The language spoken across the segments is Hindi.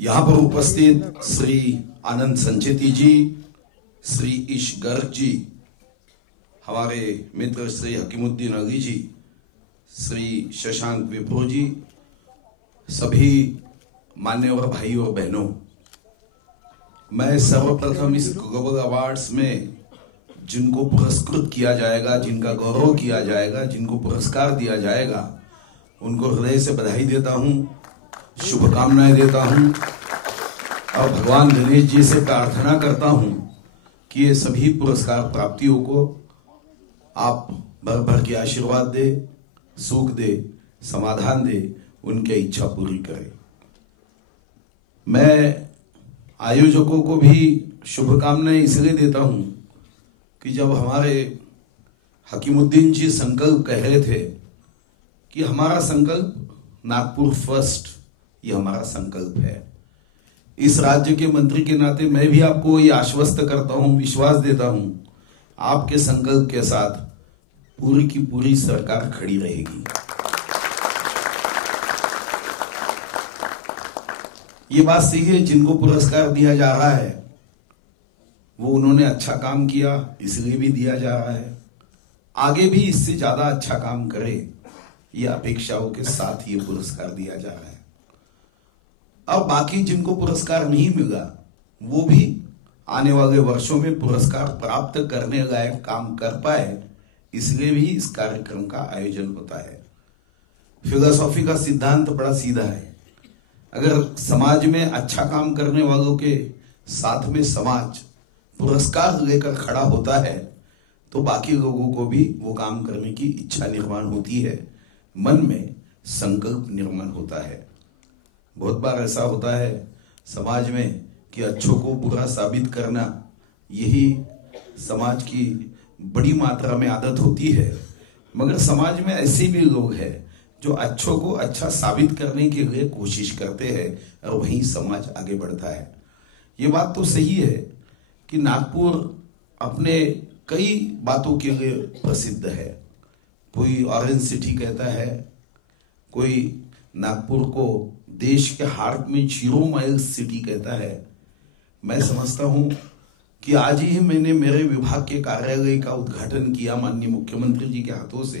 यहाँ पर उपस्थित श्री आनंद संचेती जी, श्री ईश गर्ग जी, हमारे मित्र श्री हकीमुद्दीन अली जी, श्री शशांक विप्रो जी, सभी मान्यवर भाई और बहनों, मैं सर्वप्रथम इस ग्लोबल अवार्ड्स में जिनको पुरस्कृत किया जाएगा, जिनका गौरव किया जाएगा, जिनको पुरस्कार दिया जाएगा, उनको हृदय से बधाई देता हूं, शुभकामनाएं देता हूं और भगवान गणेश जी से प्रार्थना करता हूं कि ये सभी पुरस्कार प्राप्तियों को आप भर भर के आशीर्वाद दे, सुख दे, समाधान दे, उनकी इच्छा पूरी करे। मैं आयोजकों को भी शुभकामनाएं इसलिए देता हूं कि जब हमारे हकीमुद्दीन जी संकल्प कह रहे थे कि हमारा संकल्प नागपुर फर्स्ट, ये हमारा संकल्प है। इस राज्य के मंत्री के नाते मैं भी आपको ये आश्वस्त करता हूं, विश्वास देता हूं, आपके संकल्प के साथ पूरी की पूरी सरकार खड़ी रहेगी। ये बात सही है, जिनको पुरस्कार दिया जा रहा है वो उन्होंने अच्छा काम किया, इसलिए भी दिया जा रहा है। आगे भी इससे ज्यादा अच्छा काम करे, ये अपेक्षाओं के साथ ये पुरस्कार दिया जा रहा है। अब बाकी जिनको पुरस्कार नहीं मिला वो भी आने वाले वर्षों में पुरस्कार प्राप्त करने लायक काम कर पाए, इसलिए भी इस कार्यक्रम का आयोजन होता है। फिलोसॉफी का सिद्धांत बड़ा सीधा है, अगर समाज में अच्छा काम करने वालों के साथ में समाज पुरस्कार लेकर खड़ा होता है तो बाकी लोगों को भी वो काम करने की इच्छा निर्माण होती है, मन में संकल्प निर्माण होता है। बहुत बार ऐसा होता है समाज में कि अच्छों को बुरा साबित करना, यही समाज की बड़ी मात्रा में आदत होती है, मगर समाज में ऐसे भी लोग हैं जो अच्छों को अच्छा साबित करने के लिए कोशिश करते हैं और वहीं समाज आगे बढ़ता है। ये बात तो सही है कि नागपुर अपने कई बातों के लिए प्रसिद्ध है। कोई ऑरेंज सिटी कहता है, कोई नागपुर को देश के हार्ट में 0 माइल सिटी कहता है। मैं समझता हूं कि आज ही मैंने मेरे विभाग के कार्यालय का उद्घाटन किया माननीय मुख्यमंत्री जी के हाथों से।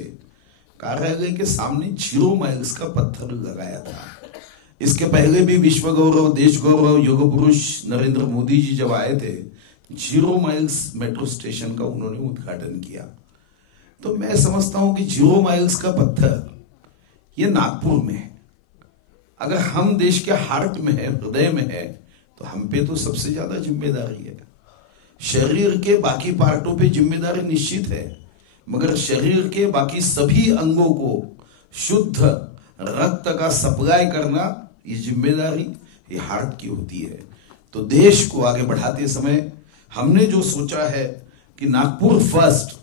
कार्यालय के सामने 0 माइल्स का पत्थर लगाया था। इसके पहले भी विश्व गौरव, देश गौरव, युग पुरुष नरेंद्र मोदी जी जब आए थे, 0 माइल्स मेट्रो स्टेशन का उन्होंने उद्घाटन किया। तो मैं समझता हूं कि 0 माइल्स का पत्थर ये नागपुर में है। अगर हम देश के हार्ट में है, हृदय में है, तो हम पे तो सबसे ज्यादा जिम्मेदारी है। शरीर के बाकी पार्टों पे जिम्मेदारी निश्चित है, मगर शरीर के बाकी सभी अंगों को शुद्ध रक्त का सप्लाई करना, ये जिम्मेदारी ये हार्ट की होती है। तो देश को आगे बढ़ाते समय हमने जो सोचा है कि नागपुर फर्स्ट,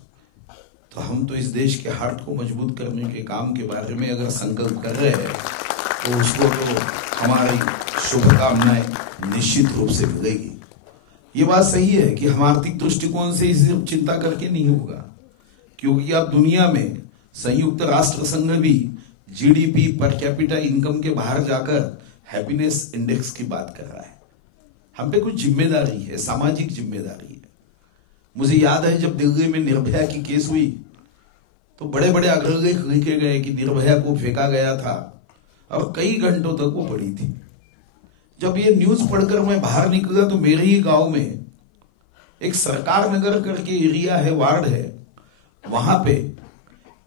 तो हम तो इस देश के हार्ट को मजबूत करने के काम के बारे में अगर संकल्प कर रहे हैं तो उसको तो हमारी शुभकामनाएं निश्चित रूप से मिलेगी। ये बात सही है कि हम आर्थिक दृष्टिकोण से इसे चिंता करके नहीं होगा, क्योंकि अब दुनिया में संयुक्त राष्ट्र संघ भी जीडीपी पर कैपिटा इनकम के बाहर जाकर हैप्पीनेस इंडेक्स की बात कर रहा है। हम पे कुछ जिम्मेदारी है, सामाजिक जिम्मेदारी है। मुझे याद है जब दिल्ली में निर्भया की केस हुई तो बड़े बड़े अग्रलेख लिखे गए कि निर्भया को फेंका गया था और कई घंटों तक वो पड़ी थी। जब ये न्यूज पढ़कर मैं बाहर निकला तो मेरे ही गांव में एक सरकार नगर करके एरिया है, वार्ड है, वहां पे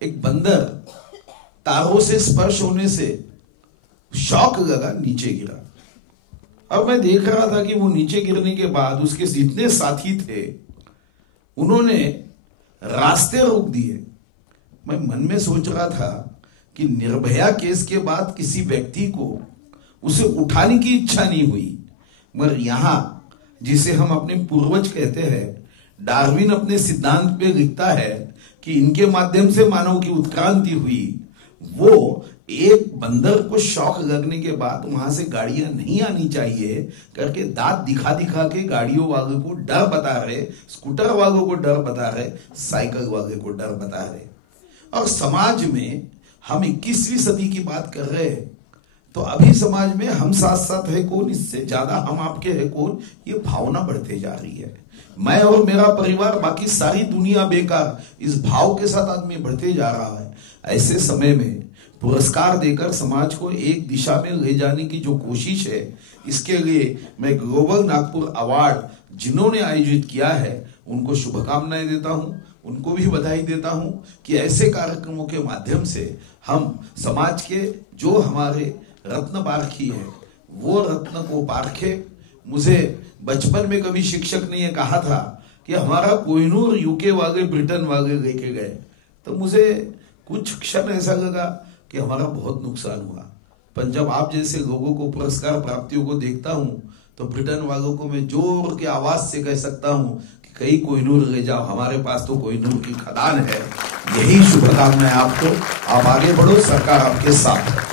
एक बंदर तारों से स्पर्श होने से शॉक लगा, नीचे गिरा। और मैं देख रहा था कि वो नीचे गिरने के बाद उसके जितने साथी थे उन्होंने रास्ते रोक दिए। मैं मन में सोच रहा था कि निर्भया केस के बाद किसी व्यक्ति को उसे उठाने की इच्छा नहीं हुई, मगर यहां जिसे हम अपने पूर्वज कहते हैं, डार्विन अपने सिद्धांत में लिखता है कि इनके माध्यम से मानव की उत्क्रांति हुई। वो एक बंदर को शॉक लगने के बाद वहां से गाड़ियां नहीं आनी चाहिए करके दांत दिखा दिखा के गाड़ियों वालों को डर बता रहे, स्कूटर वालों को डर बता रहे, साइकिल वाले को डर बता रहे। और समाज में हम 21वीं सदी की बात कर रहे हैं, तो अभी समाज में हम साथ साथ है कौन, इससे ज्यादा हम आपके है कौन, ये भावना बढ़ते जा रही है। मैं और मेरा परिवार, बाकी सारी दुनिया बेकार, इस भाव के साथ आदमी बढ़ते जा रहा है। ऐसे समय में पुरस्कार देकर समाज को एक दिशा में ले जाने की जो कोशिश है, इसके लिए मैं ग्लोबल नागपुर अवार्ड जिन्होंने आयोजित किया है उनको शुभकामनाएं देता हूं, उनको भी बधाई देता हूं कि ऐसे कार्यक्रमों के माध्यम से हम समाज के जो हमारे रत्न पारखी है वो रत्न को पारखे। मुझे बचपन में कभी शिक्षक ने ये कहा था कि हमारा कोहिनूर यूके वाले ब्रिटेन वाले लेके गए, तो मुझे कुछ क्षण ऐसा लगा कि हमारा बहुत नुकसान हुआ। पर जब आप जैसे लोगों को, पुरस्कार प्राप्तियों को देखता हूं तो ब्रिटेन वालों को मैं जोर के आवाज से कह सकता हूं कि कई कोहिनूर ले जाओ, हमारे पास तो कोहिनूर की खदान है। यही शुभकामनाएं आपको, आप आगे बढ़ो, सरकार आपके साथ है।